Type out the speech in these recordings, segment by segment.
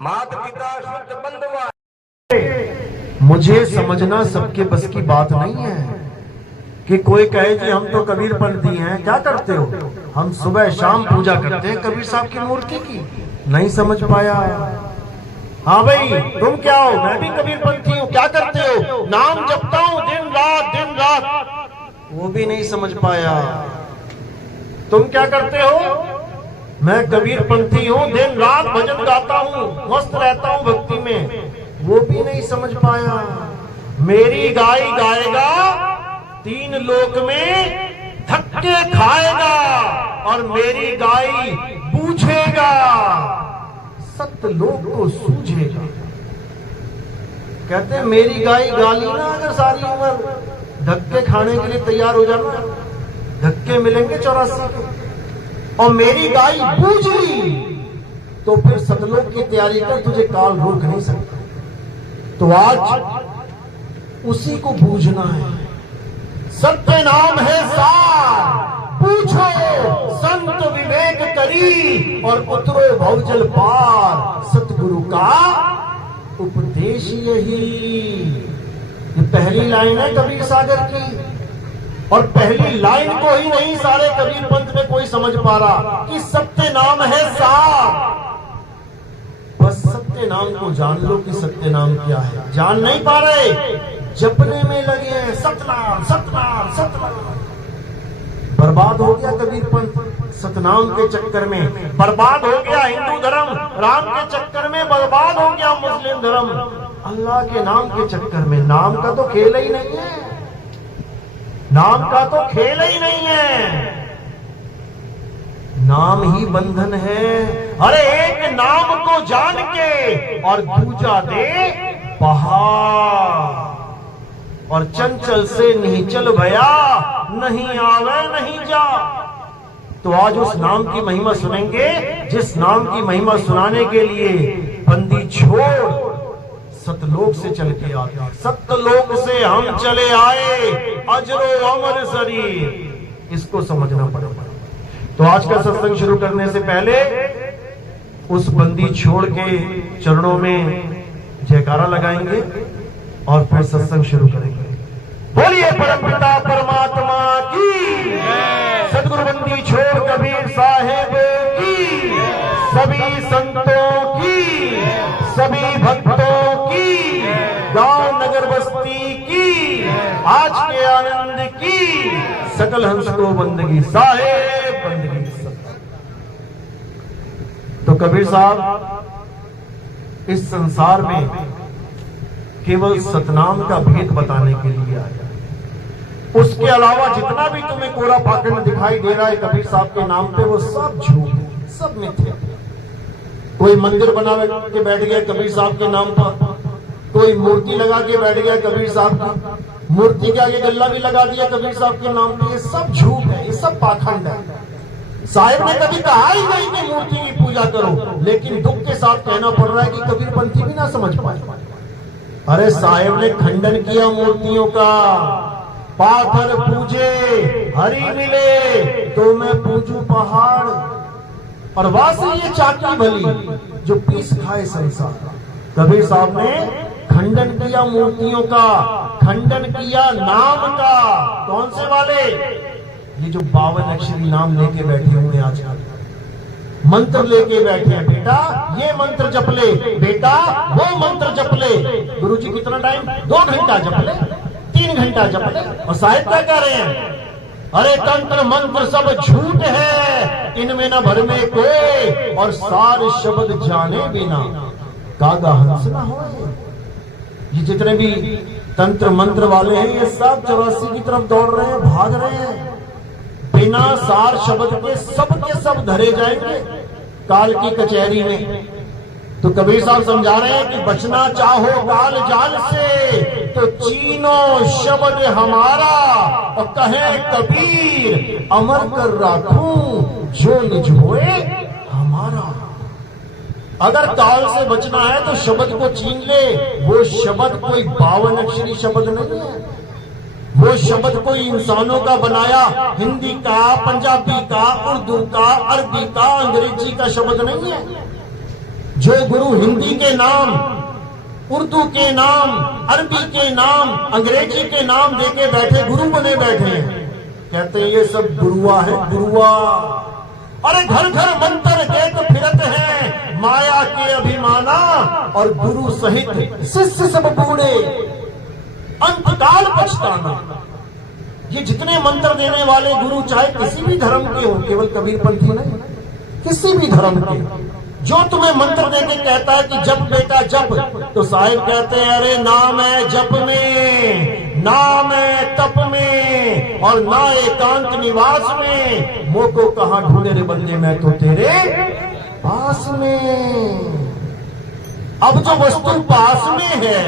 माता पिता शुद्ध बंधुआ। मुझे समझना सबके बस की बात नहीं है कि कोई कहे कि हम तो कबीर पंथी हैं। क्या करते हो? हम सुबह शाम पूजा करते हैं कबीर साहब की मूर्ति की। नहीं समझ पाया। हाँ भाई, तुम क्या हो? मैं भी कबीर पंथी हूँ। क्या करते हो? नाम जपता हूँ दिन रात। वो भी नहीं समझ पाया। तुम क्या करते हो? मैं कबीर पंथी हूँ, दिन रात भजन गाता हूँ, मस्त रहता हूँ भक्ति में। वो भी नहीं समझ पाया। मेरी गाय गाएगा, 3 लोक में धक्के खाएगा, और मेरी गाय बूझेगा, 7 लोक को सूझेगा। कहते हैं मेरी गाय गाली ना अगर सारी उम्र, धक्के खाने के लिए तैयार हो जाना। धक्के मिलेंगे 84 के। और मेरी गाय बूझ ली तो फिर सतलोक की तैयारी कर, तुझे काल रोक नहीं सकता। तो आज उसी को बूझना है। सत्य नाम है सार, पूछो संत विवेक करी, और उतरो भवजल पार। सतगुरु का उपदेश यही। ये पहली लाइन है कबीर सागर की, और पहली लाइन को ही नहीं सारे कबीर पंथ में कोई समझ पा रहा कि सत्य नाम है सार। बस सत्य नाम को जान लो कि सत्य नाम क्या है। जान नहीं पा रहे, जपने में लगे हैं सतनाम सतनाम सतनाम। बर्बाद हो गया कबीर पंथ सतनाम के चक्कर में। बर्बाद हो गया हिंदू धर्म राम के चक्कर में। बर्बाद हो गया मुस्लिम धर्म अल्लाह के नाम के चक्कर में। नाम का तो खेल ही नहीं है। नाम का तो खेल ही नहीं है। नाम ही बंधन है। अरे एक नाम को जान के और दूजा दे पहाड़, और चंचल से नहीं चल भया, नहीं आवे नहीं जा। तो आज उस नाम की महिमा सुनेंगे जिस नाम की महिमा सुनाने के लिए बंदी छोड़ सतलोक से चल के आते। सतलोक से हम चले आए, अजरो अमर शरीर। इसको समझना पड़ेगा। तो आज का सत्संग शुरू करने से पहले उस बंदी छोड़ के चरणों में जयकारा लगाएंगे और फिर सत्संग शुरू करेंगे। बोलिए परमपिता परमात्मा की, सदगुरु बंदी छोड़ कबीर साहेब की, सभी संतों की, सभी भक्तों की, गांव नगर बस्ती की, आज के आनंद की, सकल हंस को बंदगी साहेब बंदगी। तो कबीर साहब इस संसार में केवल सतनाम का भेद बताने के लिए आया। उसके अलावा जितना भी तुम्हें कोरा पाखंड दिखाई दे रहा है कबीर साहब के नाम पे, वो सब झूठ है, सब मिथ्या। कोई मंदिर बना के बैठ गया कबीर साहब के नाम पर, कोई मूर्ति लगा के बैठ गया कबीर साहब की, मूर्ति के आगे गल्ला भी लगा दिया कबीर साहब के नाम पे। ये सब झूठ है, ये सब पाखंड है। साहिब ने कभी कहा ही नहीं कि मूर्ति की पूजा करो, लेकिन दुख के साथ कहना पड़ रहा है कि कबीर पंथी भी ना समझ पाए। अरे साहिब ने खंडन किया मूर्तियों का। पाथर पूजे हरि मिले, तो मैं पूजू पहाड़। और वासी ये चाकी भली जो पीस खाए संसार। कबीर साहब ने खंडन किया मूर्तियों का, खंडन किया नाम का। कौन से वाले? ये जो 52 अक्षरी नाम लेके बैठे हुए हैं आजकल, मंत्र लेके बैठे हैं। बेटा ये मंत्र जप ले, बेटा वो मंत्र जप ले। गुरुजी कितना टाइम? 2 घंटा जप ले, 3 घंटा जप ले। और साहिब क्या कह रहे हैं? अरे तंत्र मंत्र सब झूठ है, इनमें न भर में कोई, और सार शब्द जाने बिना कागा हंस ना हो। ये जितने भी तंत्र मंत्र वाले हैं ये सब 84 की तरफ दौड़ रहे हैं, भाग रहे हैं। बिना सार शब्द के सब धरे जाएंगे काल की कचहरी में। तो कबीर साहब समझा रहे हैं कि बचना चाहो काल जाल से, तो चीनो शब्द हमारा, और कहे कबीर अमर कर राखूं जो निज होए हमारा। अगर काल से बचना है तो शब्द को छीन ले। वो शब्द कोई 52 अक्षरी शब्द नहीं है। वो शब्द कोई इंसानों का बनाया, हिंदी का, पंजाबी का, उर्दू का, अरबी का, अंग्रेजी का शब्द नहीं है। जो गुरु हिंदी के नाम, उर्दू के नाम, अरबी के नाम, अंग्रेजी के नाम देके बैठे गुरु बने बैठे हैं, कहते हैं ये सब गुरुआ है, गुरुआ। अरे घर घर मंत्र गेत फिरत है, माया के अभिमाना, और गुरु सहित शिष्य सब बूढ़े, अंतकाल पछताना। ये जितने मंत्र देने वाले गुरु चाहे किसी भी धर्म के हो, केवल कबीरपंथी नहीं, किसी भी धर्म के, जो तुम्हें मंत्र देके कहता है कि जप बेटा जप, तो साहिब कहते हैं अरे नाम है जप में, नाम है तप में, और ना एकांत निवास में, मोह को कहां ढूंढे रे बंदे, मैं तो तेरे पास में। अब जो वस्तु पास में है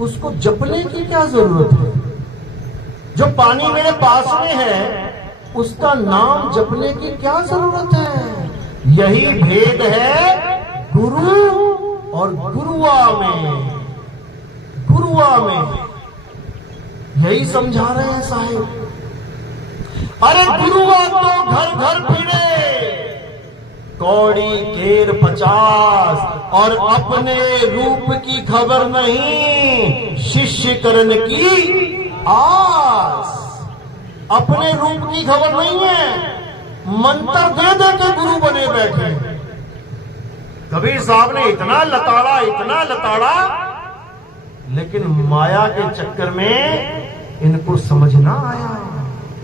उसको जपने की क्या जरूरत है? जो पानी मेरे पास में है उसका नाम जपने की क्या जरूरत है? यही भेद है गुरु और गुरुआ में, गुरुआ में। यही समझा रहे हैं साहिब। अरे गुरुआ तो घर घर फिरे, कौड़ी केर 50, और अपने रूप की खबर नहीं, शिष्य करण की आस। अपने रूप की खबर नहीं है, मंत्र दे दे के गुरु बने बैठे। कबीर साहब ने इतना लताड़ा, इतना लताड़ा, लेकिन माया के चक्कर में इनको समझ ना आया।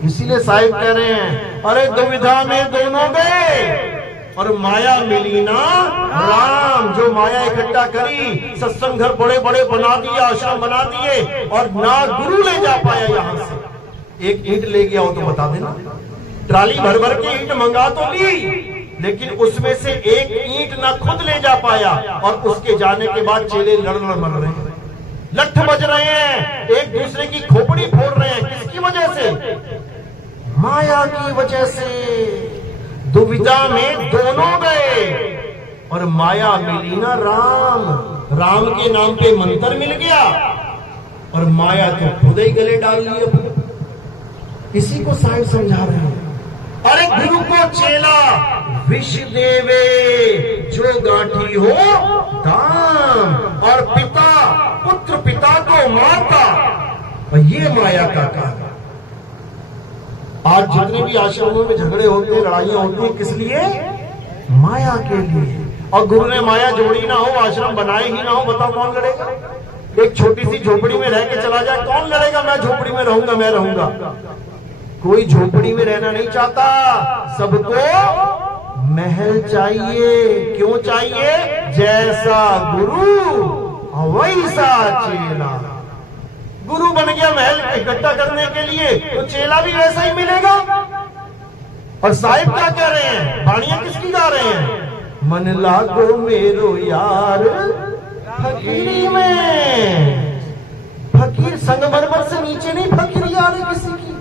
इसीलिए साहिब कह रहे हैं अरे दुविधा में दोनों गए, और माया मिली ना राम। जो माया इकट्ठा करी, सत्संग घर बड़े बड़े बना दिए, आश्रम बना दिए, और ना गुरु ले जा पाया यहां से। एक ईंट ले गया हो तो बता देना, ट्राली भर भर के ईंट मंगा तो ली, लेकिन उसमें से एक ईंट ना खुद ले जा पाया, और उसके जाने के बाद चेले लड़ मर रहे हैं, लठ बज रहे हैं, एक दूसरे की खोपड़ी फोड़ रहे हैं। किसकी वजह से? माया की वजह से। दुविधा में दोनों गए, और माया मिली ना राम। राम के नाम पे मंत्र मिल गया, और माया तो खुद ही गले डाल ली अपने। इसी को साहिब समझा रहे हैं। अरे गुरु को चेला विष देवे, जो गांठी हो दाम, और पिता पुत्र पिता को मारता, और ये माया का काम। आज जितने भी आश्रमों में झगड़े होते हैं, लड़ाइयां होती हैं, किस लिए? माया के लिए। और गुरु ने माया जोड़ी ना हो, आश्रम बनाए ही ना हो, बताओ कौन लड़ेगा? एक छोटी सी झोपड़ी में रह के चला जाए, कौन लड़ेगा? मैं झोपड़ी में रहूंगा, मैं रहूंगा। कोई झोपड़ी में रहना नहीं चाहता, सबको महल चाहिए। क्यों चाहिए? जैसा गुरु वैसा चेला। गुरु बन गया महल इकट्ठा करने के लिए, तो चेला भी वैसा ही मिलेगा। और साहिब क्या कह रहे हैं? बाणियां किसकी गा रहे हैं? मन लागो मेरो यार फकीरी में। फकीर संगमरमर से नीचे नहीं फकीरी आ रही किसी की।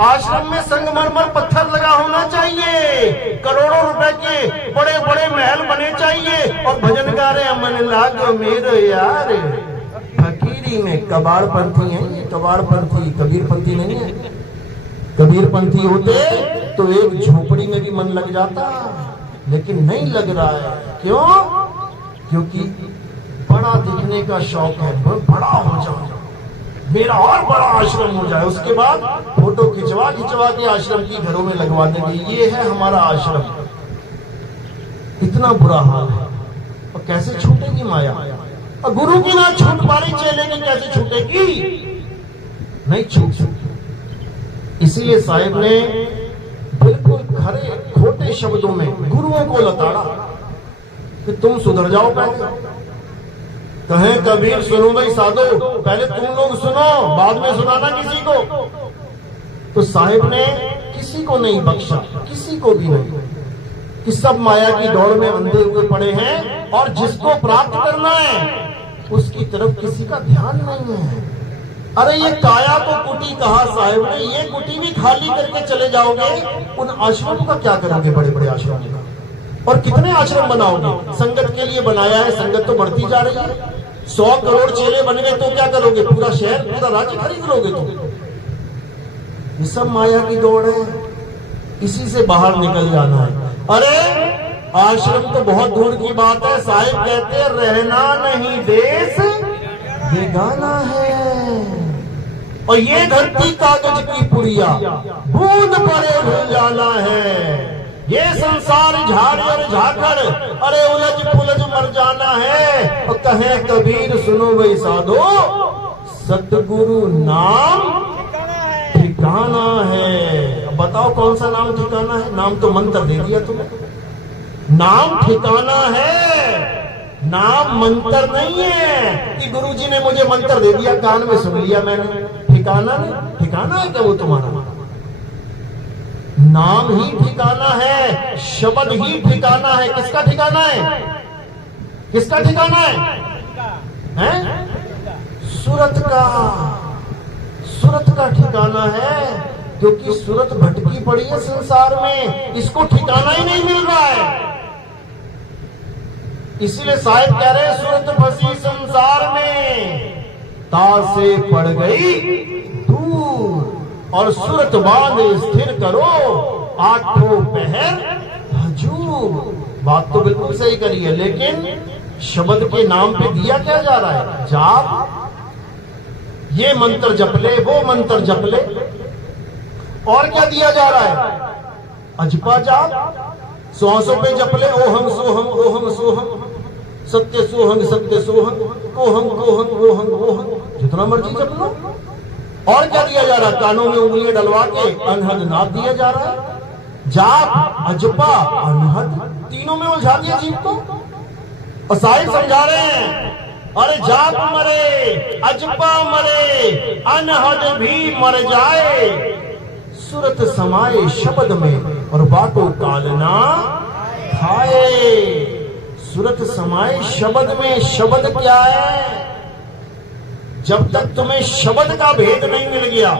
आश्रम में संगमरमर पत्थर लगा होना चाहिए, करोड़ों रुपए के बड़े बड़े महल बने चाहिए, और भजन गा रहे हैं मन लागो मेरो यार फकीरी में। कबाड़पंथी है ये, कबाड़पंथी, कबीरपंथी नहीं है। कबीरपंथी होते तो एक झोपड़ी में भी मन लग जाता, लेकिन नहीं लग रहा है। क्यों? क्योंकि बड़ा दिखने का शौक है, बड़ा हो जाओ, मेरा और बड़ा आश्रम हो जाए, उसके बाद फोटो खिंचवा खिंचवा के आश्रम की घरों में लगवा देंगे, ये है हमारा आश्रम। इतना बुरा हाल है। और कैसे छूटेगी माया? और गुरु की ना छूट पा रही, चेले की कैसे छूटेगी? नहीं छूट। इसीलिए साहिब ने बिल्कुल खरे खोटे शब्दों में गुरुओं को लताड़ा कि तुम सुधर जाओ। पहले कहें कबीर सुनो भाई साधो, पहले तुम लोग सुनो, बाद में सुनाना किसी को। तो साहिब ने किसी को नहीं बख्शा, किसी को भी नहीं, कि सब माया की दौड़ में अंधे हुए पड़े हैं, और जिसको प्राप्त करना है उसकी तरफ किसी का ध्यान नहीं है। अरे ये काया को कुटी कहा साहिब ने, ये कुटी भी खाली करके चले जाओगे, उन आश्रमों का क्या करोगे? बड़े बड़े आश्रमों का। और कितने आश्रम बनाओगे? संगत के लिए बनाया है, संगत तो बढ़ती जा रही है। 100 करोड़ चेले बन गए तो क्या करोगे? पूरा शहर, पूरा राज्य खरीद लोगे तुम? ये सब माया की दौड़ है, इसी से बाहर निकल जाना है। अरे आश्रम तो बहुत दूर की बात है। साहिब कहते रहना नहीं देश बेगाना है, और ये धरती कागज की पुड़िया बूंद पड़े भूल जाना है। ये संसार झाड़ और झाकड़ अरे उलझ पुलझ मर जाना है। और कहे कबीर सुनो भाई साधो, सतगुरु नाम ठिकाना है। अब बताओ कौन सा नाम ठिकाना है? नाम तो मंत्र दे दिया तुम्हें, नाम ठिकाना है, नाम मंत्र नहीं है कि गुरुजी ने मुझे मंत्र दे दिया, कान में सुन लिया मैंने। ठिकाना नहीं, ठिकाना है क्या वो तुम्हारा? नाम ही ठिकाना है, शब्द ही ठिकाना है। किसका ठिकाना है? किसका ठिकाना है? हैं? सूरत का, सूरत का ठिकाना है, क्योंकि सूरत भटकी पड़ी है संसार में, इसको ठिकाना ही नहीं मिल रहा है। इसीलिए साहिब कह रहे हैं सूरत फंसी संसार में, तासे पड़ गई दूर, और सूरत बांध स्थिर करो, आठों पहर हजूर। बात तो बिल्कुल सही करी है, लेकिन शब्द के नाम पे दिया क्या जा रहा है? जाप। ये मंत्र जप ले, वो मंत्र जप ले, और क्या दिया जा रहा है? अजपा जाप। श्वासों पे जप ले, ओहम सोहम ओहम सोहम, सत्य सोहम सत्य सोहम, ओहम कोहम ओहम ओहम, जितना मर्जी जप लो। और क्या दिया जा रहा है? कानों में उंगलियां डलवा के अनहद नाद दिया जा रहा है। जाप, अजपा, अनहद, तीनों में उलझा दिया जीव को। और साहिब समझा रहे हैं, अरे जाप मरे, अजपा मरे, अनहद भी मर जाए, सूरत समाए शब्द में और बातों कालना खाए। सूरत समाए शब्द में। शब्द क्या है? जब तक तुम्हें शब्द का भेद नहीं मिल गया,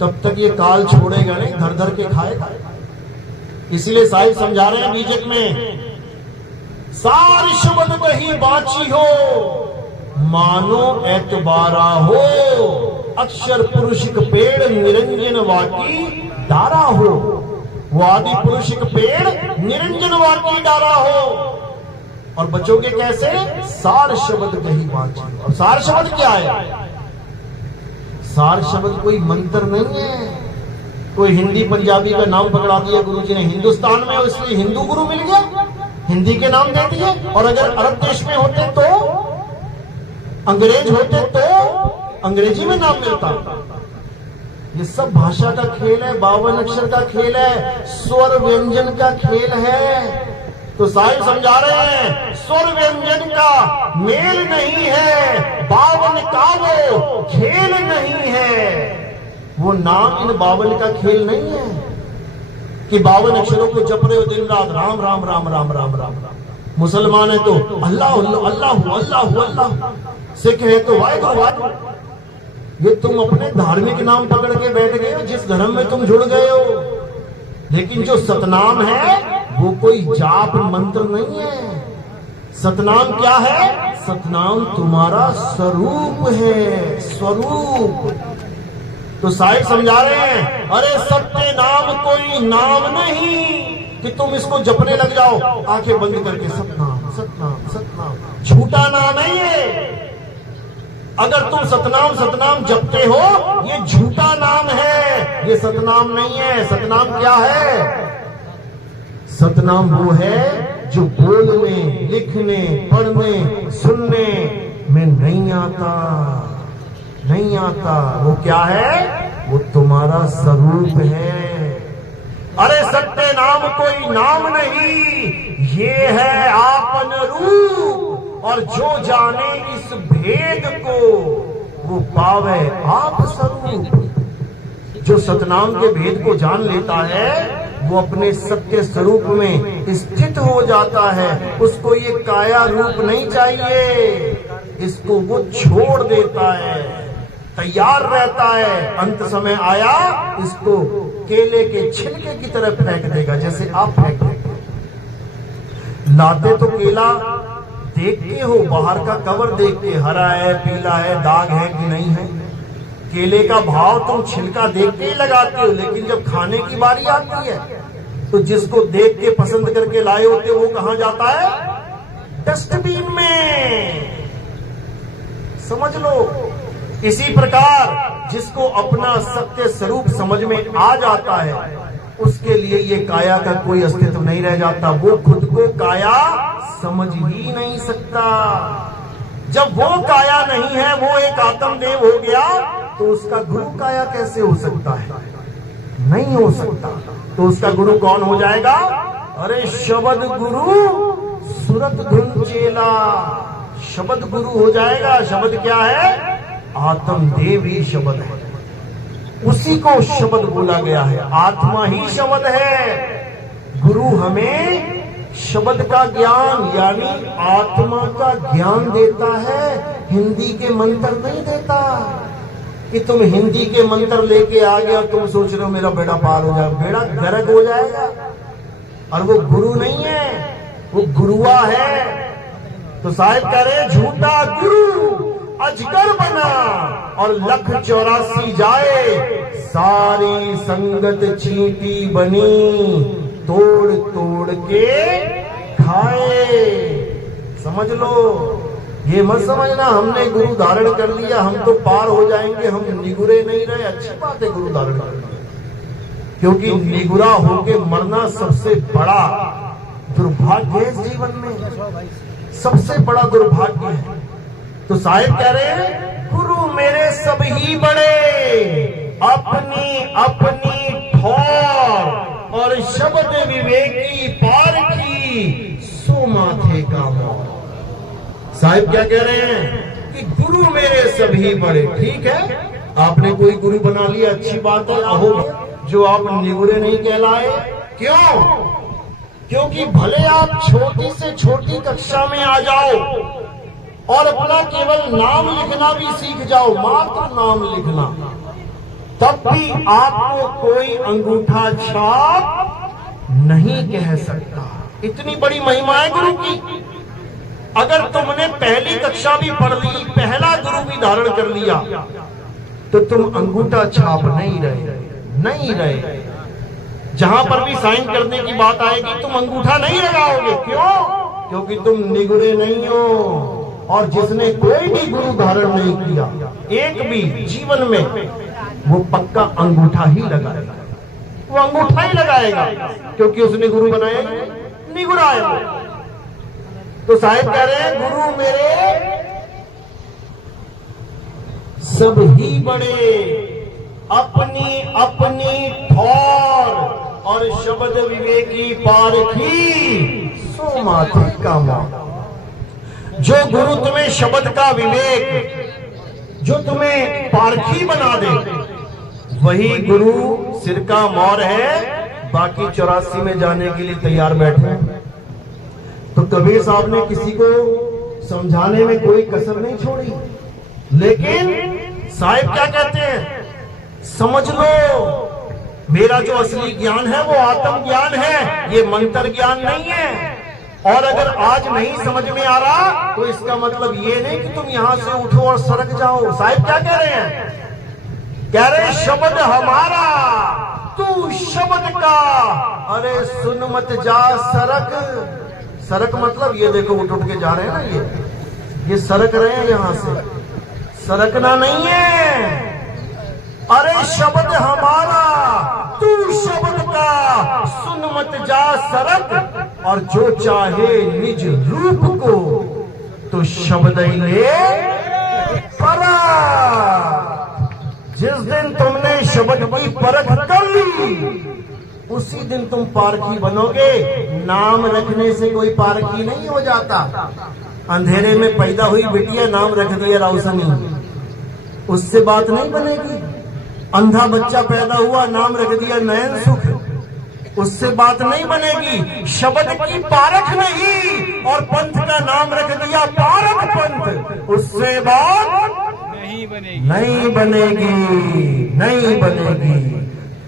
तब तक ये काल छोड़ेगा नहीं, धर धर के खाएगा। इसीलिए साहिब समझा रहे हैं बीजक में, सार शब्द कहीं बाची हो, मानो एतबारा हो, अक्षर पुरुषिक पेड़ निरंजन वाकी डारा हो। वो आदि पुरुषिक पेड़ निरंजन वाकी डारा हो। और बचोगे कैसे? सार शब्द कहीं बाची। और सार शब्द क्या है? सार शब्द कोई मंत्र नहीं है, कोई हिंदी पंजाबी का नाम पकड़ा दिया गुरुजी ने हिंदुस्तान में, इसलिए हिंदू गुरु मिल गया, हिंदी के नाम दे दिए। और अगर अरब देश में होते तो, अंग्रेज होते तो अंग्रेजी में नाम मिलता। ये सब भाषा का खेल है, 52 अक्षर का खेल है, स्वर व्यंजन का खेल है। तो साहिब समझा रहे हैं, स्वर व्यंजन का मेल नहीं है, 52 का वो खेल नहीं है। वो नाम इन 52 का खेल नहीं है कि 52 अक्षरों को जप रहे हो दिन रात, राम राम राम राम राम राम राम। मुसलमान है तो अल्लाह अल्लाह अल्लाह अल्लाह, सिख है तो वाहिगुरु वाहिगुरु। ये तुम अपने धार्मिक नाम पकड़ के बैठ गए हो, जिस धर्म में तुम जुड़ गए हो। लेकिन जो सतनाम है वो कोई जाप मंत्र नहीं है। सतनाम क्या है? सतनाम तुम्हारा स्वरूप है, स्वरूप। तो साहिब समझा रहे हैं, अरे सत्य नाम कोई नाम नहीं कि तुम इसको जपने लग जाओ आंखें बंद करके, सतनाम सतनाम सतनाम। झूठा नाम है ये। अगर तुम सतनाम सतनाम जपते हो, ये झूठा नाम है, ये सतनाम नहीं है। सतनाम क्या है? सतनाम वो है जो बोलने, लिखने, पढ़ने, सुनने में नहीं आता, नहीं आता। वो क्या है? वो तुम्हारा स्वरूप है। अरे सत्य नाम कोई नाम नहीं, ये है आपन रूप। और जो जाने इस भेद को, वो पावे आप स्वरूप। जो सतनाम के भेद को जान लेता है, वो अपने सत्य स्वरूप में स्थित हो जाता है। उसको ये काया रूप नहीं चाहिए, इसको वो छोड़ देता है, तैयार रहता है। अंत समय आया, इसको केले के छिलके की तरह फेंक देगा, जैसे आप फेंक देंगे। लाते तो केला देख के हो, बाहर का कवर देख के, हरा है, पीला है, दाग है कि नहीं है। केले का भाव तुम छिलका देख के ही लगाते हो, लेकिन जब खाने की बारी आती है तो जिसको देख के पसंद करके लाए होते वो कहां जाता है? डस्टबिन में। समझ लो। इसी प्रकार जिसको अपना सत्य स्वरूप समझ में आ जाता है उसके लिए ये काया का कोई अस्तित्व नहीं रह जाता। वो खुद को काया समझ ही नहीं सकता। जब वो काया नहीं है, वो एक आत्मदेव हो गया, तो उसका गुरु काया कैसे हो सकता है? नहीं हो सकता। तो उसका गुरु कौन हो जाएगा? अरे शब्द गुरु सुरत धुन चेला, शब्द गुरु हो जाएगा। शब्द क्या है? आत्मदेव ही शब्द है, उसी को शब्द बोला गया है। आत्मा ही शब्द है। गुरु हमें शब्द का ज्ञान यानी आत्मा का ज्ञान देता है, हिंदी के मंत्र नहीं देता। कि तुम हिंदी के मंत्र लेके आ गए और तुम सोच रहे हो मेरा बेड़ा पार हो जाएगा, बेड़ा गर्क हो जाएगा। और वो गुरु नहीं है, वो गुरुआ है। तो साहिब कह रहे झूठा गुरु अजगर बना और 1,84 जाए, सारी संगत चींटी बनी, तोड़ तोड़ के खाए। समझ लो। ये मत समझना हमने गुरु धारण कर लिया हम तो पार हो जाएंगे, हम निगुरे नहीं रहे। अच्छी बात है गुरु धारण कर लिया, क्योंकि निगुरा होके मरना सबसे बड़ा दुर्भाग्य है इस जीवन में, सबसे बड़ा दुर्भाग्य है। तो साहिब कह रहे हैं गुरु मेरे सब ही बड़े, अपनी अपनी ठौर और शब्द विवेकी पारखी, सो माथे का मोर। साहिब क्या कह रहे हैं कि गुरु मेरे सभी बड़े। ठीक है, आपने कोई गुरु बना लिया, अच्छी बात है। अहो जो आप निगुरे नहीं कहलाए। क्यों? क्योंकि भले आप छोटी से छोटी कक्षा में आ जाओ और अपना केवल नाम लिखना भी सीख जाओ, मात्र नाम लिखना, तब भी आपको कोई अंगूठा छाप नहीं कह सकता। इतनी बड़ी महिमा है गुरु की। अगर तुमने पहली कक्षा भी पढ़ ली, पहला गुरु भी धारण कर लिया, तो तुम अंगूठा छाप नहीं रहे। जहां पर भी साइन करने की बात आएगी तुम अंगूठा नहीं लगाओगे। क्यों? क्योंकि तुम निगुरे नहीं हो। और जिसने कोई भी गुरु धारण नहीं किया एक भी जीवन में, वो पक्का अंगूठा ही लगाएगा। वो अंगूठा ही लगाएगा क्योंकि उसने गुरु बनाया निगुरा है वो। तो साहिब कह रहे हैं गुरु मेरे सब ही बड़े, अपनी अपनी ठौर और शब्द विवेकी पारखी, सो माथे का मोर। जो गुरु तुम्हें शब्द का विवेक, जो तुम्हें पारखी बना दे, वही गुरु सिर का मोर है। बाकी 84 में जाने के लिए तैयार बैठे। तो कबीर साहब ने किसी को समझाने में कोई कसर नहीं छोड़ी। लेकिन साहिब क्या कहते हैं? समझ लो, मेरा जो असली ज्ञान है वो आत्म ज्ञान है, ये मंत्र ज्ञान नहीं है। और अगर आज नहीं समझ में आ रहा तो इसका मतलब ये नहीं कि तुम यहां से उठो और सरक जाओ। साहिब क्या कह रहे हैं? कह रहे शब्द हमारा, तू शब्द का, अरे सुन मत जा सरक। सरक मतलब ये देखो उठ उठ के जा रहे हैं ना, ये सरक रहे हैं यहां से, सरकना नहीं है। अरे शब्द हमारा, तू शब्द का, सुन मत जा सरक। और जो चाहे निज रूप को, तो शब्द ही ले परा। जिस दिन तुमने शब्द की परख कर ली, उसी दिन तुम पारखी बनोगे। नाम रखने से कोई पारखी नहीं हो जाता। अंधेरे में पैदा हुई बिटिया नाम रख दिया राउसनी, उससे बात नहीं बनेगी। अंधा बच्चा पैदा हुआ नाम रख दिया नयन सुख, उससे बात नहीं बनेगी। शब्द की पारख नहीं और पंथ का नाम रख दिया पारक पंथ, उससे बात नहीं बनेगी।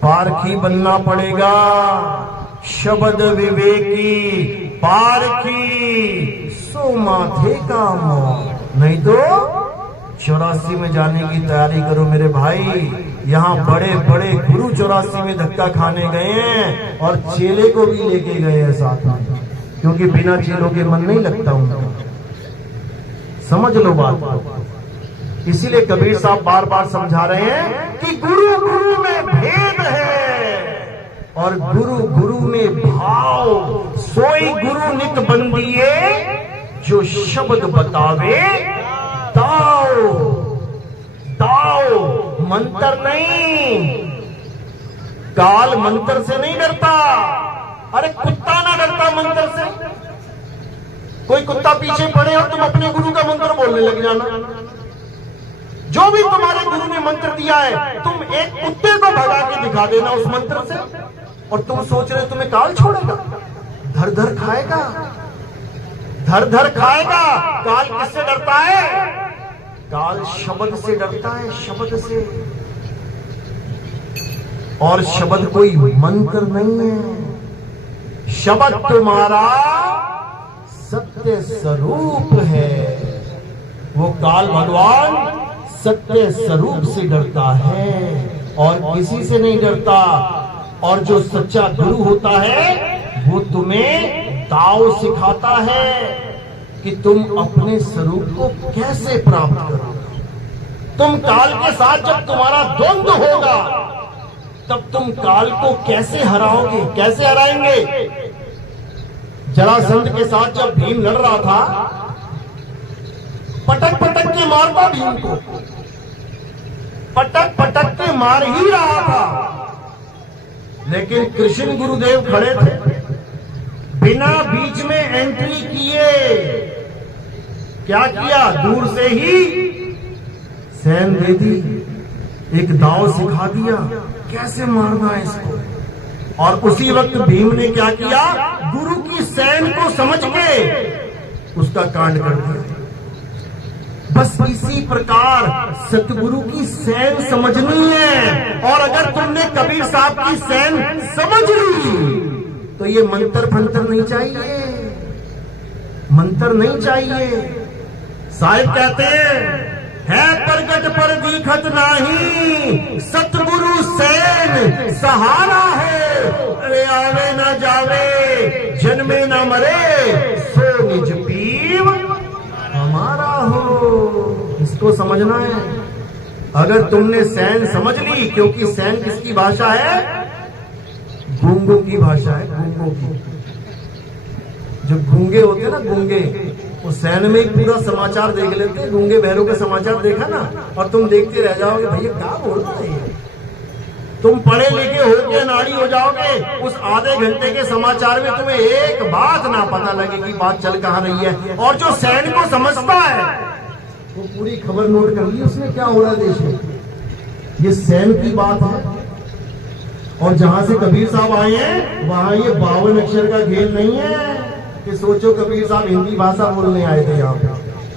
पारखी बनना पड़ेगा, शब्द विवेकी पारखी, सो माथे का मोर। नहीं तो 84 में जाने की तैयारी करो मेरे भाई। यहाँ बड़े बड़े गुरु 84 में धक्का खाने गए हैं और चेले को भी लेके गए हैं साथ में, क्योंकि बिना चेलों के मन नहीं लगता उनका। समझ लो बात को। इसीलिए कबीर साहब बार बार समझा रहे हैं कि गुरु गुरु में भेद है और गुरु गुरु में भाव। सोई गुरु नित बंदिए जो शब्द बतावे दाओ। दाओ मंत्र नहीं, काल मंत्र से नहीं डरता। अरे कुत्ता ना डरता मंत्र से। कोई कुत्ता पीछे पड़े और तुम अपने गुरु का मंत्र बोलने लग जाना। जो भी तुम्हारे गुरु ने मंत्र दिया है, तुम एक कुत्ते को भगा के दिखा देना उस मंत्र से, और तुम सोच रहे तुम्हें काल छोड़ेगा। धर धर खाएगा, धर धर खाएगा। काल किससे डरता है? काल शब्द से डरता है, शब्द से। और शब्द कोई मंत्र नहीं है। शब्द तुम्हारा सत्य स्वरूप है। वो काल भगवान सत्य स्वरूप से डरता है और किसी से नहीं डरता। और जो सच्चा गुरु होता है वो तुम्हें दाव सिखाता है कि तुम अपने स्वरूप को कैसे प्राप्त करो। तुम काल के साथ जब तुम्हारा द्वंद्व होगा तब तुम काल को कैसे हराओगे, कैसे हराएंगे? जरासंध के साथ जब भीम लड़ रहा था, पटक पटक के मारता भीम को, पटक पटक के मार ही रहा था। लेकिन कृष्ण गुरुदेव खड़े थे, बिना बीच में एंट्री किए क्या किया? दूर से ही सैन दे दी, एक दाव सिखा दिया कैसे मारना है इसको। और उसी वक्त भीम ने क्या किया? गुरु की सैन को समझ के उसका कांड कर दिया। बस इसी प्रकार सतगुरु की सैन समझनी है। और अगर तुमने कबीर साहब की सैन समझ ली तो ये मंत्र फंत्र नहीं चाहिए, मंत्र नहीं चाहिए। साहिब कहते है प्रगट पर दिखत नाही, सतगुरु सैन सहारा है। अरे आवे ना जावे, जन्मे ना मरे, सो निज पीव हमारा हो। इसको समझना है। अगर तुमने सैन समझ ली, क्योंकि सैन किसकी भाषा है? गूंगों की भाषा है, गूंगों की। जो गूंगे होते हैं ना, गूंगे, वो सैन में ही पूरा समाचार देख लेते हैं। गूंगे बहरों का समाचार देखा ना, और तुम देखते रह जाओगे भैया क्या बोल रहा है ये। तुम पढ़े लिखे होके नाड़ी हो जाओगे। उस आधे घंटे के समाचार में तुम्हें एक बात ना पता लगेगी, बात चल कहां रही है। और जो सैन को समझता है वो पूरी खबर नोट कर ली उसने क्या हो रहा है देश में। ये सैन की बात है। और जहां से कबीर साहब आए हैं वहां ये 52 अक्षर का खेल नहीं है कि सोचो कबीर साहब हिंदी भाषा बोलने आए थे यहाँ पे,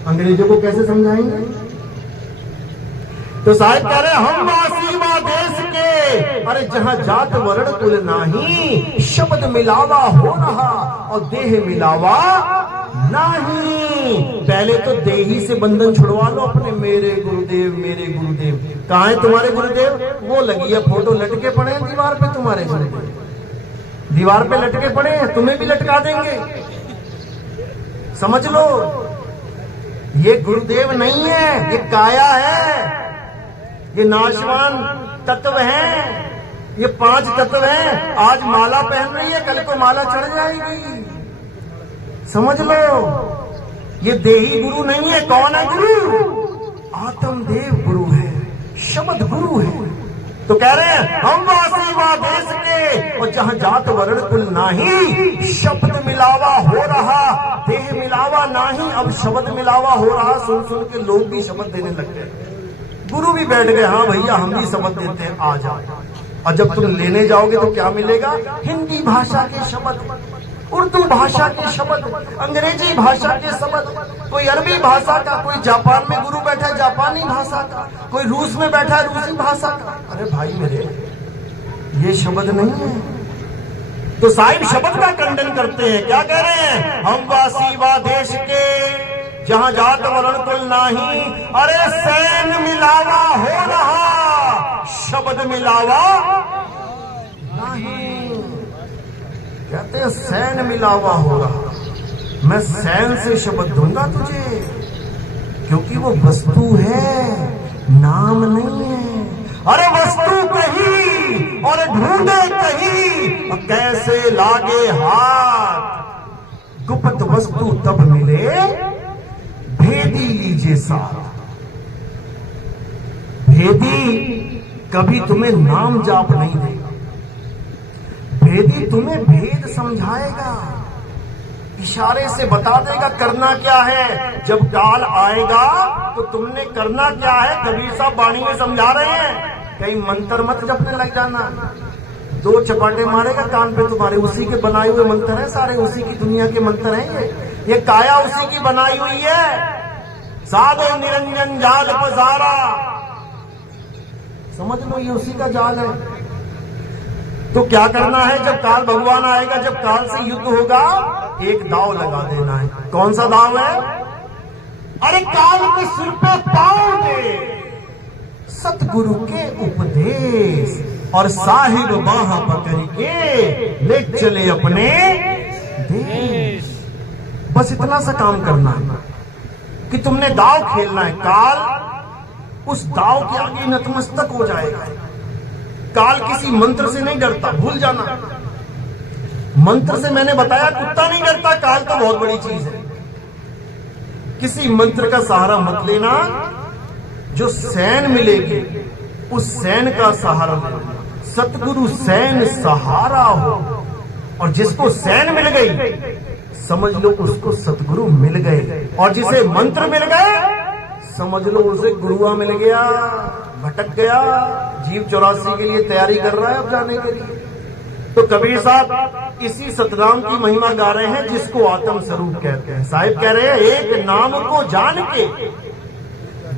अंग्रेजों को कैसे समझाएंगे। तो साहिब कह रहे हम वासी वा देश के, अरे जहां जात वर्ण कुल नाही, शब्द मिलावा हो रहा और देह मिलावा नहीं। पहले तो देही से बंधन छुड़वा लो अपने। मेरे गुरुदेव, मेरे गुरुदेव। कहाँ है तुम्हारे गुरुदेव? वो लगी है फोटो, लटके पड़े हैं दीवार पे तुम्हारे गुरुदेव। दीवार पे लटके पड़े हैं, तुम्हें भी लटका देंगे। समझ लो, ये गुरुदेव नहीं है, ये काया है, ये नाशवान तत्व है। ये 5 तत्व हैं। आज माला पहन रही है, कल को माला चढ़ जाएगी। समझ लो, ये देही गुरु नहीं है। कौन है गुरु? आत्मदेव गुरु है, शब्द गुरु है। तो कह रहे हैं हम वासी वा देश के, और जहां जात वर्ण कुल नाही, शब्द मिलावा हो रहा, देह मिलावा नाही। अब शब्द मिलावा हो रहा, सुन सुन के लोग भी शब्द देने लग गए। गुरु भी बैठ गए, हाँ भैया हम भी शब्द देते हैं, आ जाओ। और जब तुम लेने जाओगे तो क्या मिलेगा? हिंदी भाषा के शब्द, उर्दू भाषा के शब्द, अंग्रेजी भाषा के शब्द, कोई अरबी भाषा का, कोई जापान में गुरु बैठा है जापानी भाषा का, कोई रूस में बैठा है रूसी भाषा का। अरे भाई मेरे, ये शब्द नहीं है। तो साहिब शब्द का खंडन करते हैं। क्या कह रहे हैं? हम वासी वा देश के, जहां जात वर्ण कुल नाही, अरे सैन मिलावा हो रहा, शब्द मिलावा नहीं। कहते हैं सैन मिलावा हो रहा, मैं सैन से शब्द दूंगा तुझे, क्योंकि वो वस्तु है, नाम नहीं है। अरे वस्तु कहीं और ढूंढे कहीं, कैसे लागे हाथ, गुप्त वस्तु तब मिले, भेदी लीजिए साथ। भेदी कभी तुम्हें नाम जाप नहीं देगा, भेदी तुम्हें भेद समझाएगा, इशारे से बता देगा करना क्या है। जब काल आएगा तो तुमने करना क्या है, कबीर साहब वाणी में समझा रहे हैं। कहीं मंत्र मत जपने लग जाना, दो चपाटे मारेगा कान पे तुम्हारे, उसी के बनाए हुए मंत्र हैं सारे, उसी की दुनिया के मंत्र हैं ये काया उसी की बनाई हुई है। साधो निरंजन जाल पसारा, समझ लो ये उसी का जाल है। तो क्या करना है, जब काल भगवान आएगा, जब काल से युद्ध होगा, एक दाव लगा देना है। कौन सा दाव है? अरे काल के सिर पे पाँव दे, सतगुरु के उपदेश, और साहिब बाह पकड़ के ले चले अपने देश। बस इतना सा काम करना है कि तुमने दाव खेलना है। काल उस दाव के आगे नतमस्तक हो जाएगा। काल किसी मंत्र से नहीं डरता, भूल जाना। मंत्र से मैंने बताया कुत्ता नहीं डरता, काल तो बहुत बड़ी चीज है। किसी मंत्र का सहारा मत लेना, जो सैन मिलेगी उस सैन का सहारा लेना। सतगुरु सैन सहारा हो, और जिसको सैन मिल गई समझ लो उसको सतगुरु मिल गए, और जिसे मंत्र मिल गए समझ लो उसे गुरुआ मिल गया। भटक गया, जीव 84 के लिए तैयारी कर रहा है अब जाने के लिए। तो कबीर साहब इसी सतनाम की महिमा गा रहे हैं, जिसको आत्म स्वरूप कहते हैं। साहिब कह रहे हैं, एक नाम को जान के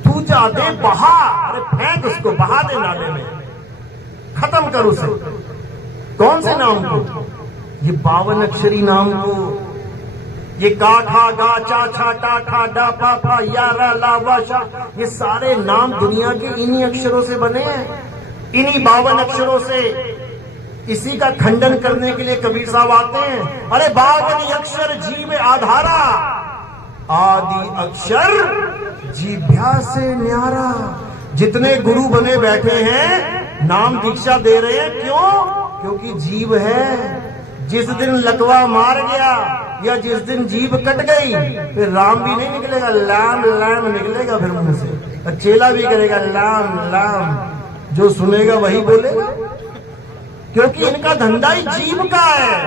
दूजा दे बहा, अरे फेंक उसको, बहा दे नाले में, खत्म कर उसे। कौन से नाम को? ये 52 अक्षरी नाम को। ये का खा गा चा छा टा ठा डा पा फा या रा ला वा शा, ये सारे नाम दुनिया के इन्हीं अक्षरों से बने हैं, इन्हीं 52 अक्षरों से। इसी का खंडन करने के लिए कबीर साहब आते हैं। अरे 52 अक्षर जीव आधारा, आदि अक्षर जीभ्या से न्यारा। जितने गुरु बने बैठे हैं नाम दीक्षा दे रहे हैं, क्यों? क्योंकि जीव है। जिस दिन लकवा मार गया या जिस दिन जीभ कट गई, फिर राम भी नहीं निकलेगा, लाम लाम निकलेगा फिर मुंह से। चेला भी करेगा लाम लाम, जो सुनेगा वही बोलेगा, क्योंकि इनका धंधा ही जीभ का है,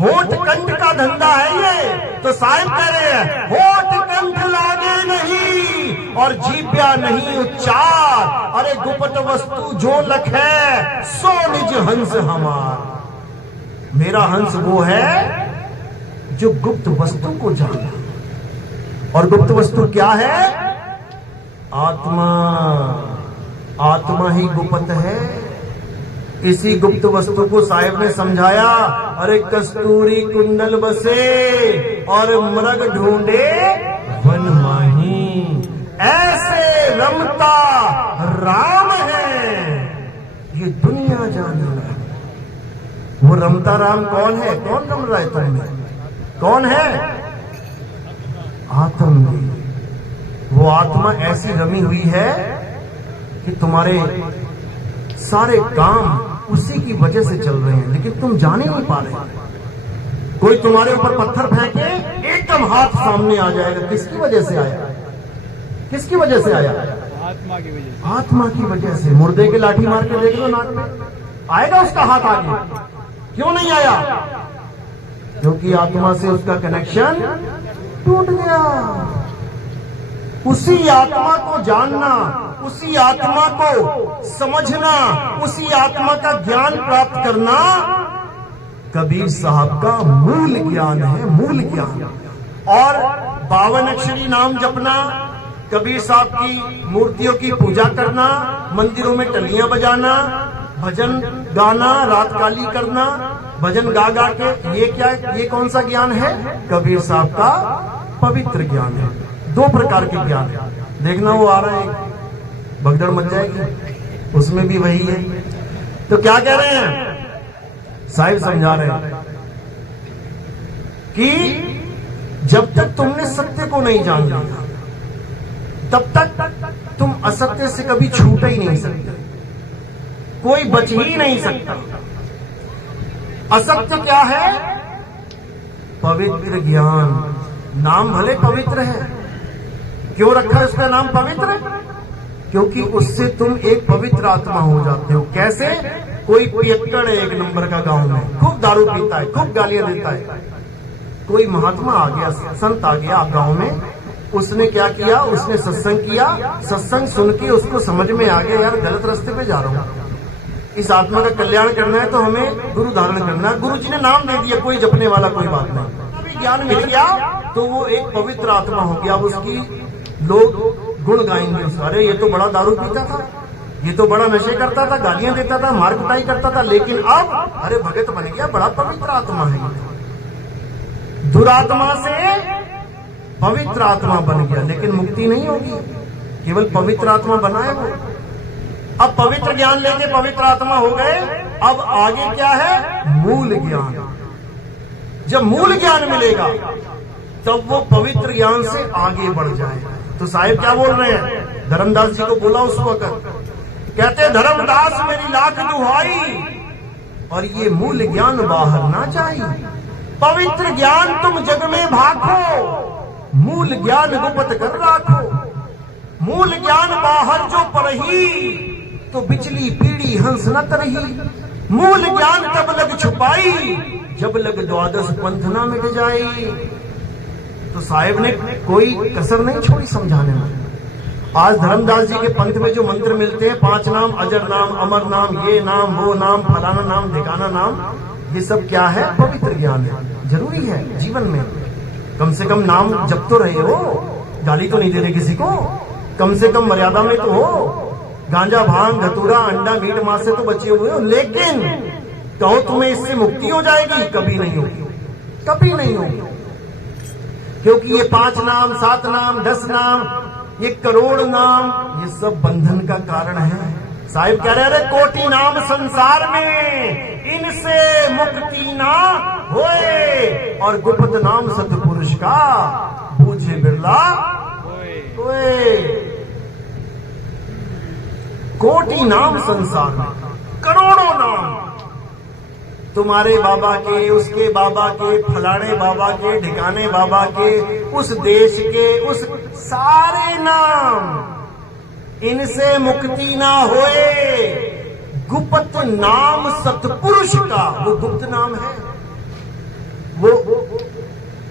होठ कंठ का धंधा है ये। तो साहिब कह रहे हैं, होठ कंठ लागे नहीं और जीभ्या नहीं उच्चार, अरे गुप्त वस्तु जो लख है सो निज हंस हमार। मेरा हंस वो है जो गुप्त वस्तु को जाना, और गुप्त वस्तु क्या है? आत्मा। आत्मा ही गुप्त है। इसी गुप्त वस्तु को साहिब ने समझाया। अरे कस्तूरी कुंडल बसे और मृग ढूंढे वन माही, ऐसे रमता राम है ये दुनिया जाने। वो रमता राम कौन है? कौन रम रहा है तुम्हें? कौन है? आत्मा। वो आत्मा ऐसी रमी हुई है कि तुम्हारे सारे काम उसी की वजह से चल रहे हैं, लेकिन तुम जान ही नहीं पा रहे। कोई तुम्हारे ऊपर पत्थर फेंके, एकदम हाथ सामने आ जाएगा। किसकी वजह से आया? किसकी वजह से आया? आत्मा की वजह से। आत्मा की वजह से। मुर्दे के लाठी मार के देख लो नाक में, आएगा उसका हाथ आगे? क्यों नहीं आया? क्योंकि आत्मा से उसका कनेक्शन टूट गया। उसी आत्मा को जानना, उसी आत्मा को समझना, उसी आत्मा का ज्ञान प्राप्त करना कबीर साहब का मूल ज्ञान है, मूल ज्ञान। और 52 अक्षरी नाम जपना, कबीर साहब की मूर्तियों की पूजा करना, मंदिरों में टलियां बजाना, भजन गाना, रात काली करना, भजन गा गा के, ये क्या? ये कौन सा ज्ञान है? कबीर साहब का पवित्र ज्ञान है। दो प्रकार के ज्ञान है। देखना वो आ रहा है, भगदड़ मच जाएगी, उसमें भी वही है। तो क्या कह रहे हैं साहिब, समझा रहे हैं कि जब तक तुमने सत्य को नहीं जान लिया तब तक तुम असत्य से कभी छूट ही नहीं सकते, कोई बच ही नहीं सकता। असत्य क्या है? पवित्र ज्ञान। नाम भले पवित्र है, क्यों रखा है उसका नाम पवित्र? क्योंकि उससे तुम एक पवित्र आत्मा हो जाते हो। कैसे? कोई पियक्कड़ है एक नंबर का गांव में, खूब दारू पीता है, खूब गालियां देता है। कोई महात्मा आ गया, संत आ गया गांव में, उसने क्या किया? उसने सत्संग किया। सत्संग सुन के उसको समझ में आ गया, यार गलत रास्ते पे जा रहा हूं, इस आत्मा का कल्याण करना है तो हमें गुरु धारण करना है। गुरु जी ने नाम दे दिया, कोई जपने वाला कोई बात नहीं। अभी ज्ञान मिल गया तो वो एक पवित्र आत्मा हो गया। अब उसकी लोग गुण गाएंगे उसका, अरे ये तो बड़ा दारू पीता था, ये तो बड़ा नशे करता था, गालियां देता था, मार कुटाई करता था, लेकिन अब अरे भगत बन गया, बड़ा पवित्र आत्मा है। दुरात्मा से पवित्र आत्मा बन गया, लेकिन मुक्ति नहीं होगी, केवल पवित्र आत्मा बना है वो। अब पवित्र ज्ञान लेके पवित्र आत्मा हो गए, अब आगे क्या है? मूल ज्ञान। जब मूल ज्ञान मिलेगा तब वो पवित्र ज्ञान से आगे बढ़ जाएगा। तो साहिब क्या बोल रहे हैं? धर्मदास जी को बोला उस वक्त, कहते धर्मदास मेरी लाख दुहाई और ये मूल ज्ञान बाहर ना जाए। पवित्र ज्ञान तुम जग में भाखो, मूल ज्ञान गुप्त कर राखो। मूल ज्ञान बाहर जो परही, तो बिचली पीढ़ी हंस न तरही। मूल ज्ञान तब लग छुपाई, जब लग द्वादश पंथ ना मिट जाई। तो साहिब ने कोई कसर नहीं छोड़ी समझाने में। आज धर्मदास जी के पंथ में जो मंत्र मिलते हैं, 5 नाम, अजर नाम, अमर नाम, ये नाम, वो नाम, फलाना नाम, ठिकाना नाम, ये सब क्या है? पवित्र ज्ञान है। जरूरी है जीवन में, कम से कम नाम जप तो रहे हो, गाली तो नहीं दे रहे किसी को, कम से कम मर्यादा में तो हो। गांजा, भांग, धतूरा, अंडा, मीट, मांस से तो बचे हुए हो, लेकिन कहो तुम्हें इससे मुक्ति हो जाएगी? कभी नहीं होगी, कभी नहीं होगी। क्योंकि ये 5 नाम, 7 नाम, 10 नाम, ये करोड़ नाम, ये सब बंधन का कारण है। साहिब कह रहे, अरे कोटि नाम संसार में, इनसे मुक्ति ना होए, और गुप्त नाम सतपुरुष का बूझे बिरला होए। कोटि नाम संसार में, करोड़ों नाम, तुम्हारे बाबा के, उसके बाबा के, फलाने बाबा के, ढिकाने बाबा के, उस देश के, उस सारे नाम, इनसे मुक्ति ना होए। गुप्त नाम सतपुरुष का, वो गुप्त नाम है, वो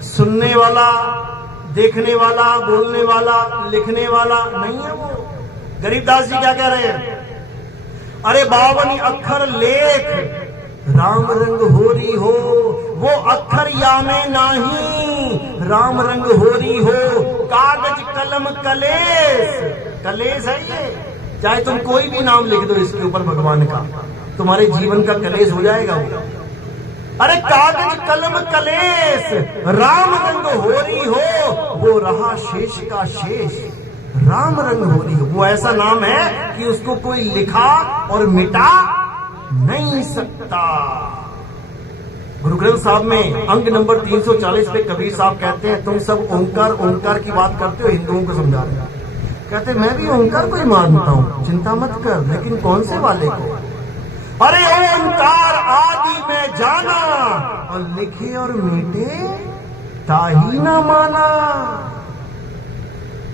सुनने वाला, देखने वाला, बोलने वाला, लिखने वाला नहीं है वो। गरीबदास जी क्या कह रहे हैं? अरे 52 अक्षर लेख, राम रंग होरी हो, वो अक्षर या में नाही, राम रंग होरी हो। कागज कलम कलेस, कलेस है ये, चाहे तुम कोई भी नाम लिख दो इसके ऊपर भगवान का, तुम्हारे जीवन का कलेस हो जाएगा वो। अरे कागज कलम कलेस, राम रंग होरी हो, वो रहा शेष का शेष, राम रंग होरी हो। वो ऐसा नाम है कि उसको कोई लिखा और मिटा नहीं सकता। गुरु ग्रंथ साहब में अंग नंबर 340 पे कबीर साहब कहते हैं, तुम सब ओंकार ओंकार की बात करते हो, हिंदुओं को समझा रहे हैं। कहते मैं भी ओंकार को ही मानता हूं, चिंता मत कर, लेकिन कौन से वाले को? अरे ओंकार आदि में जाना, और लिखे और मीटे ताही ना माना।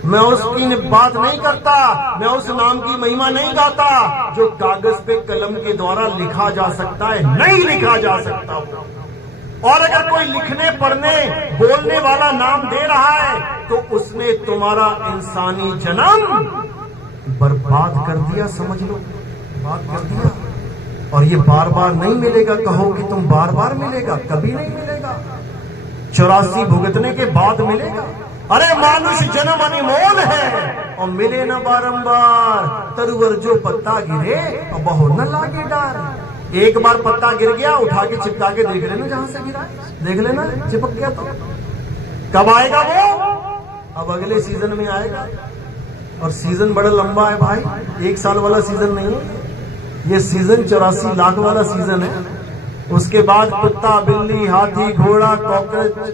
मैं उसकी बात नहीं करता, मैं उस नाम की महिमा नहीं गाता जो कागज पे कलम के द्वारा लिखा जा सकता है, नहीं लिखा जा सकता। और अगर कोई लिखने, पढ़ने, बोलने वाला नाम दे रहा है तो उसने तुम्हारा इंसानी जन्म बर्बाद कर दिया, समझ लो, बर्बाद कर दिया। और ये बार बार नहीं मिलेगा। कहो कि तुम बार बार मिलेगा, कभी नहीं मिलेगा। 84 भुगतने के बाद मिलेगा। अरे मानुष जन्म अनमोल है और मिले न बारंबार, तरुवर जो पत्ता गिरे और बहु न लागे डार। एक बार पत्ता गिर गया, उठा के चिपका के देख लेना, जहां से गिरा देख लेना, चिपक गया तो कब आएगा वो? अब अगले सीजन में आएगा। और सीजन बड़ा लंबा है भाई, 1 साल वाला सीजन नहीं है ये, सीजन 84 लाख वाला सीजन है। उसके बाद कुत्ता, बिल्ली, हाथी, घोड़ा, कॉकरोच,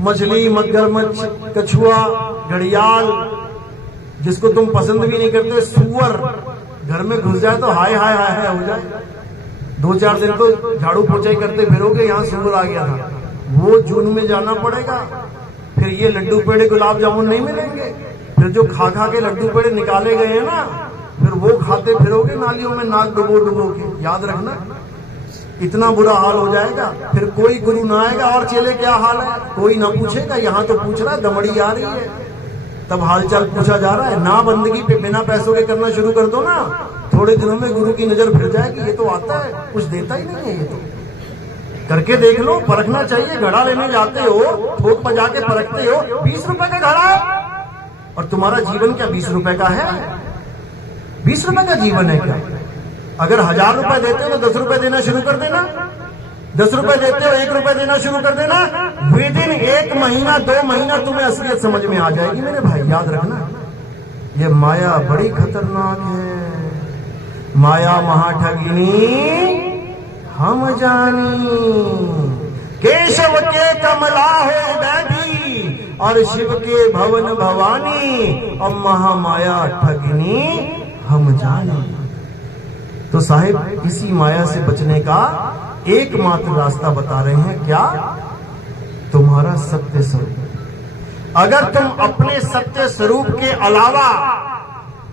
मछली, मगरमच्छ, कछुआ, घड़ियाल, जिसको तुम पसंद भी नहीं करते, सूअर घर में घुस जाए तो हाय हाय हाय हाय हो जाए। 2-4 दिन तो झाड़ू पोछाई करते फिरोगे, यहाँ सूअर आ गया था, वो जून में जाना पड़ेगा। फिर ये लड्डू पेड़े गुलाब जामुन नहीं मिलेंगे। फिर जो खा खा के लड्डू पेड़े निकाले गए हैं ना, फिर वो खाते फिरोगे नालियों में नाक डुबो डुबो के। याद रखना, इतना बुरा हाल हो जाएगा। फिर कोई गुरु ना आएगा, और चेले क्या हाल है कोई ना पूछेगा। यहाँ तो पूछ रहा है, दमड़ी आ रही है तब हालचाल पूछा जा रहा है। ना बंदगी पे बिना पैसों के करना शुरू कर दो ना, थोड़े दिनों में गुरु की नजर फिर जाएगी। ये तो आता है, कुछ देता ही नहीं है। ये तो करके देख लो, परखना चाहिए। घड़ा लेने जाते हो, ठोक बजा के परखते हो, 20 रुपए का घड़ा है, और तुम्हारा जीवन क्या 20 रुपए का है? 20 रुपए का जीवन है क्या? अगर 1000 रुपए देते हो तो 10 रुपए देना शुरू कर देना। 10 रुपए देते हो, 1 रुपए देना शुरू कर देना। विदिन 1 महीना 2 महीना तुम्हें असलियत समझ में आ जाएगी मेरे भाई। याद रखना, ये माया बड़ी खतरनाक है। माया महाठगिनी हम जानी, केशव के कमला हो बैठी और शिव के भवन भवानी, और महामाया ठगिनी हम जानी। तो साहिब, इसी माया से बचने का एकमात्र रास्ता बता रहे हैं। क्या? तुम्हारा सत्य स्वरूप। अगर तुम अपने सत्य स्वरूप के अलावा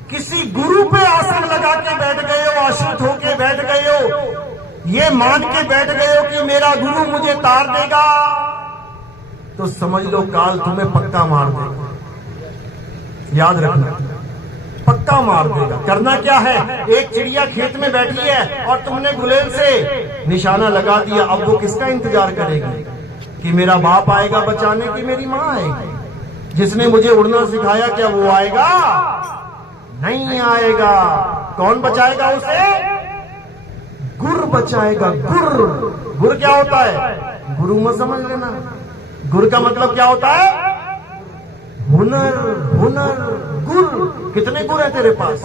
किसी गुरु पे आसन लगा के बैठ गए हो, आश्रित होके बैठ गए हो, ये मान के बैठ गए हो कि मेरा गुरु मुझे तार देगा, तो समझ लो काल तुम्हें पक्का मार देगा। याद रखना, पक्का मार देगा। करना क्या है, एक चिड़िया खेत में बैठी है और तुमने गुलेल से निशाना लगा दिया। अब वो किसका इंतजार करेगी? कि मेरा बाप आएगा बचाने, की मेरी माँ आएगी? जिसने मुझे उड़ना सिखाया, क्या वो आएगा? नहीं आएगा। कौन बचाएगा उसे? गुर बचाएगा। गुर क्या होता है? गुरु मत समझ लेना। गुर का मतलब क्या होता है? हुनर। गुर, कितने गुर है तेरे पास?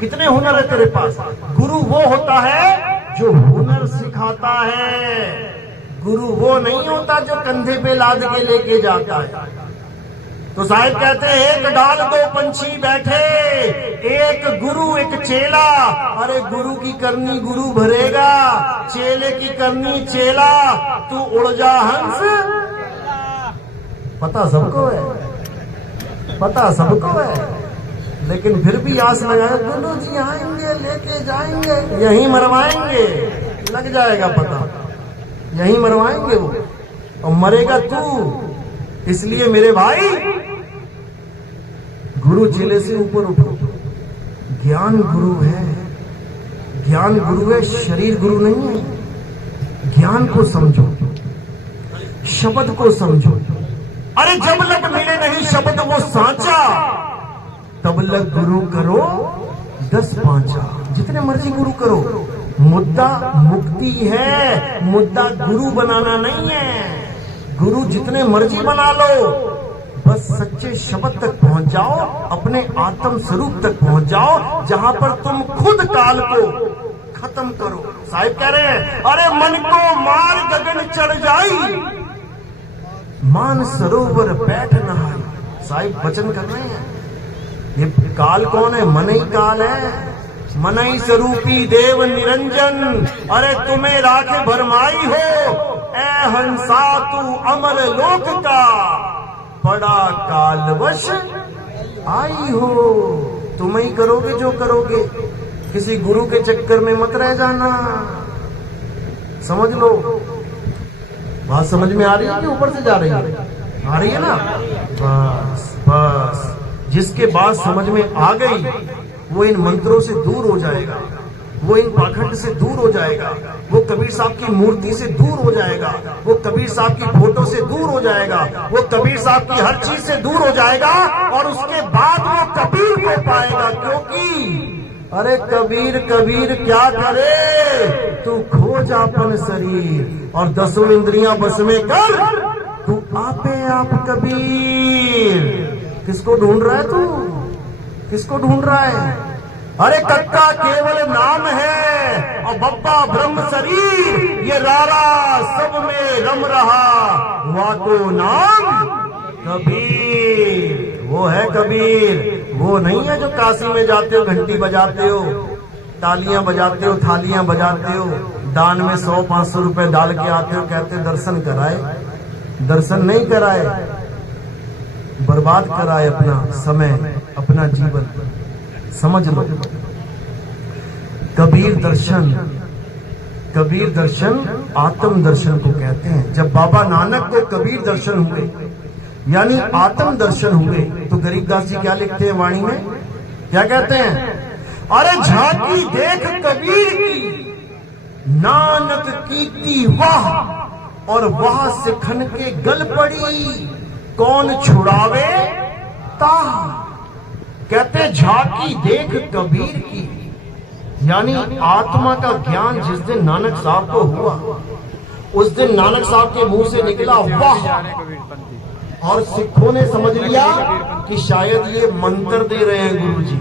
कितने हुनर है तेरे पास? गुरु वो होता है जो हुनर सिखाता है। गुरु वो नहीं होता जो कंधे पे लाद के लेके जाता है। तो साहिब कहते हैं, एक डाल 2 पंछी बैठे, एक गुरु एक चेला। अरे गुरु की करनी गुरु भरेगा, चेले की करनी चेला। तू उड़ जा हंस, पता सबको है, पता सबको है, लेकिन फिर भी आस लगाए, गुरु जी आएंगे लेके जाएंगे, यहीं मरवाएंगे। लग जाएगा पता, यहीं मरवाएंगे वो, और मरेगा तू। इसलिए मेरे भाई, गुरु चेले से ऊपर उठो। ज्ञान गुरु है, ज्ञान गुरु है, शरीर गुरु नहीं है। ज्ञान को समझो, शब्द को समझो। अरे जब लग मिले नहीं शब्द वो सांचा, तब लग गुरु करो 10 पांचा। जितने मर्जी गुरु करो, मुद्दा मुक्ति है, मुद्दा गुरु बनाना नहीं है। गुरु जितने मर्जी बना लो, बस सच्चे शब्द तक पहुंच जाओ, अपने आत्म स्वरूप तक पहुंच जाओ, जहां पर तुम खुद काल को खत्म करो। साहिब कह रहे हैं, अरे मन को मार गगन चढ़ जाई, मान सरोवर बैठ नहाई। साहिब वचन कर रहे हैं। ये काल कौन है? मन ही काल है। मनई स्वरूपी देव निरंजन, अरे तुम्हें राख भरमाई हो, ए हंसा तू अमर लोक का, बड़ा कालवश आई हो। तुम ही करोगे जो करोगे, किसी गुरु के चक्कर में मत रह जाना। समझ लो, बात समझ में आ रही है कि ऊपर से जा रही है? आ रही है ना? बस बस, जिसके बात समझ में आ गई वो इन मंत्रों से दूर हो जाएगा, वो इन पाखंड से दूर हो जाएगा, वो कबीर साहब की मूर्ति से दूर हो जाएगा, वो कबीर साहब की फोटो से दूर हो जाएगा, वो कबीर साहब की हर चीज से दूर हो जाएगा, और उसके बाद वो कबीर को पाएगा। क्योंकि अरे कबीर कबीर क्या करे, तू खोज अपन शरीर और 10 इंद्रियां बस में कर, तू आपे आप कबीर। किसको ढूंढ रहा है तू? किसको ढूंढ रहा है? अरे कक्का केवल नाम है और बप्पा ब्रह्म शरीर, ये रारा सब में रम रहा, हुआ तो नाम कबीर। वो है कबीर, वो नहीं है जो काशी में जाते हो, घंटी बजाते हो, तालियां बजाते हो, थालियां बजाते हो, दान में 100-500 रुपए डाल के आते हो, कहते दर्शन कराए। दर्शन नहीं कराए, बर्बाद कराए अपना समय, अपना जीवन। समझ लो, कबीर दर्शन, कबीर दर्शन आत्म दर्शन को कहते हैं। जब बाबा नानक को कबीर दर्शन हुए यानी आत्म दर्शन हुए, तो गरीबदास जी क्या लिखते हैं वाणी में? क्या कहते हैं? अरे झांकी देख कबीर की, नानक कीती वाह, और वाह से खन के गल पड़ी, कौन छुड़ावे ताह। कहते झांकी देख कबीर की, यानी आत्मा का ज्ञान जिस दिन नानक साहब को हुआ, उस दिन नानक साहब के मुंह से निकला वाह, और सिखों ने समझ लिया कि शायद ये मंत्र दे रहे हैं गुरु जी,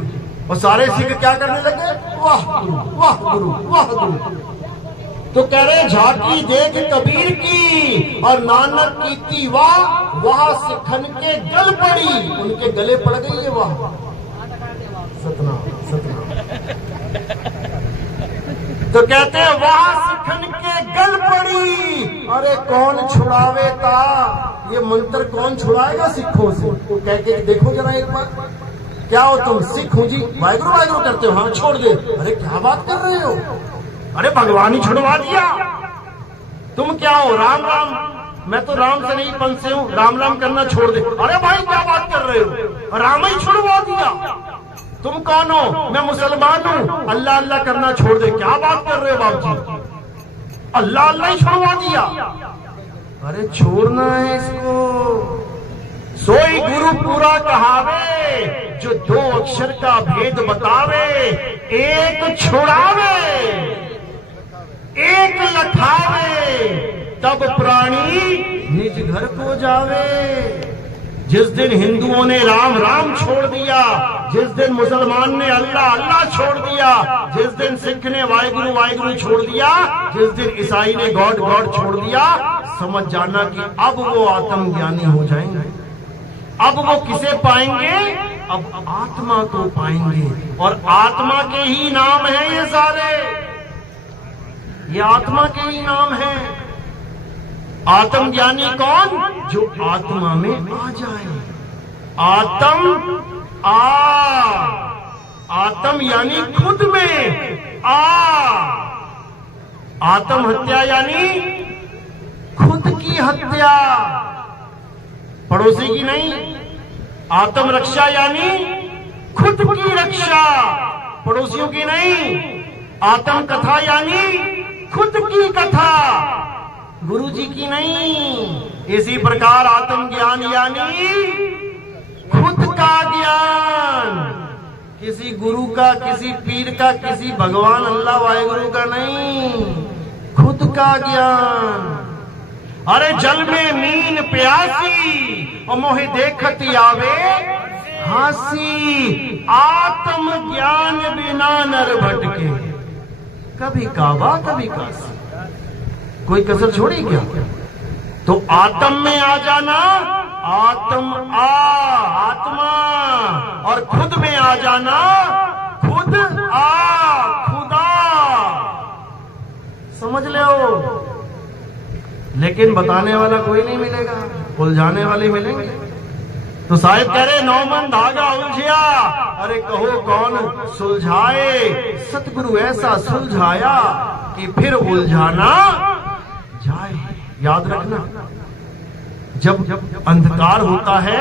और सारे सिख क्या करने लगे? वाह गुरु, वाह गुरु, वाह गुरु। तो कह रहे झांकी देख कबीर की और नानक कीती वाह, वाह से खन के गल पड़ी, उनके गले पड़ गई है वाह। सतना सतना। तो कहते हैं वाह से खन के गल पड़ी, अरे कौन छुड़ावे ता, ये मंत्र कौन छुड़ाएगा सिखों से? तो कह के देखो जरा एक बार, क्या हो तुम? सिख हूं जी, वाहिगुरु वाहिगुरु करते हो, हाँ छोड़ दे। अरे क्या बात कर रहे हो? अरे भगवान ही छुड़वा दिया। तुम क्या हो? राम राम, मैं तो राम से नहीं पंथ से हूं, राम राम करना छोड़ दे। अरे भाई क्या बात कर रहे हो? राम ही छुड़वा दिया। तुम कौन हो? मैं मुसलमान हूं, अल्लाह अल्लाह करना छोड़ दे। क्या बात कर रहे हो बाबू जी? अल्लाह अल्लाह ही छुड़वा दिया। अरे छोड़ना है इसको। सोई गुरु पूरा कहावे, जो 2 अक्षर का भेद बतावे, एक छुड़ावे एक लखावे, तब प्राणी निज घर को जावे। जिस दिन हिंदुओं ने राम राम छोड़ दिया, जिस दिन मुसलमान ने अल्लाह अल्लाह छोड़ दिया, जिस दिन सिख ने वाहिगुरु वाहिगुरु छोड़ दिया, जिस दिन ईसाई ने गॉड गॉड छोड़ दिया, समझ जाना कि अब वो आत्मज्ञानी हो जाएंगे। अब वो किसे पाएंगे? अब आत्मा को पाएंगे, और आत्मा के ही नाम है ये सारे, ये आत्मा के ही नाम है। आत्मज्ञानी कौन? जो आत्मा में आ जाए। आत्म यानी खुद में आ। आत्म हत्या यानी खुद की हत्या, पड़ोसी की नहीं। आत्म रक्षा यानी खुद की रक्षा, पड़ोसियों की नहीं। आत्म कथा यानी खुद की कथा, गुरु जी की नहीं। इसी प्रकार आत्म ज्ञान यानी खुद का ज्ञान, किसी गुरु का, किसी पीर का, किसी भगवान अल्लाह वाहिगुरु का नहीं, खुद का ज्ञान। अरे जल में मीन प्यासी और मोहे देखती आवे हासी, आत्म ज्ञान बिना नर भटके, कभी काबा कभी काशी। कोई कसर छोड़ी क्या? तो आत्म में आ जाना, आत्मा, और खुद में आ जाना, खुद खुदा। समझ ले हो। लेकिन बताने वाला कोई नहीं मिलेगा, उलझाने वाले मिलेंगे। तो साहिब कह रहे 9 मन धागा उलझिया, अरे कहो कौन सुलझाए। सतगुरु ऐसा सुलझाया कि फिर उलझाना जाए। याद रखना, जब अंधकार होता है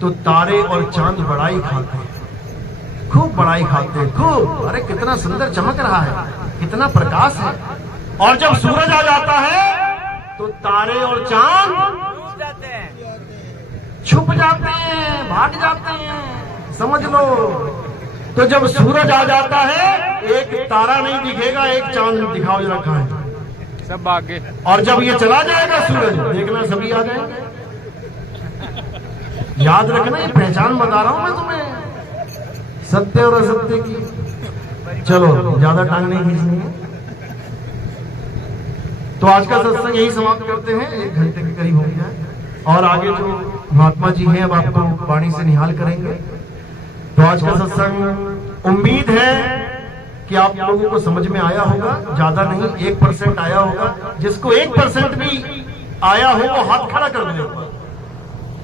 तो तारे और चांद बड़ाई खाते हैं, खूब बड़ाई खाते हैं, खूब। अरे कितना सुंदर चमक रहा है, कितना प्रकाश है। और जब सूरज आ जाता है तो तारे और चांद छुप जाते हैं, भाग जाते हैं। समझ लो। तो जब सूरज आ जाता है, एक तारा नहीं दिखेगा, एक चांद दिखाओ जरा कहां है, सब भाग गए। और जब ये चला जाएगा सूरज, देखना सभी आ जाएंगे। याद रखना, ये पहचान बता रहा हूं मैं तुम्हें सत्य और असत्य की। चलो ज्यादा टांग नहीं खींचनी है, तो आज का सत्संग यही समाप्त करते हैं, 1 घंटे के करीब हो गया है। और आगे जो महात्मा जी हैं अब आपको वाणी से निहाल करेंगे। तो आज का सत्संग उम्मीद है कि आप लोगों को समझ में आया होगा, ज्यादा नहीं 1% आया होगा। जिसको 1% भी आया हो वो हाथ खड़ा कर दे।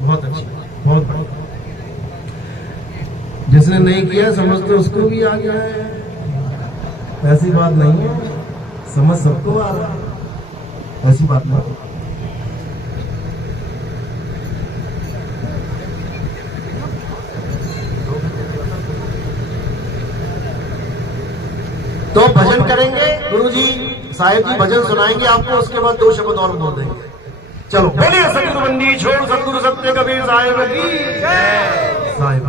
बहुत अच्छी, बहुत बढ़िया। जिसने नहीं किया समझते उसको भी आ गया है, ऐसी बात नहीं है, समझ सबको आ रहा है, ऐसी बात नहीं। तो भजन करेंगे, गुरु जी साहिब जी भजन सुनाएंगे आपको, उसके बाद 2 शब्द और बोल देंगे। चलो बोलिए सतगुरु बंदी छोड़ सतगुरु सत्य कबीर साहिब की जय। साहिब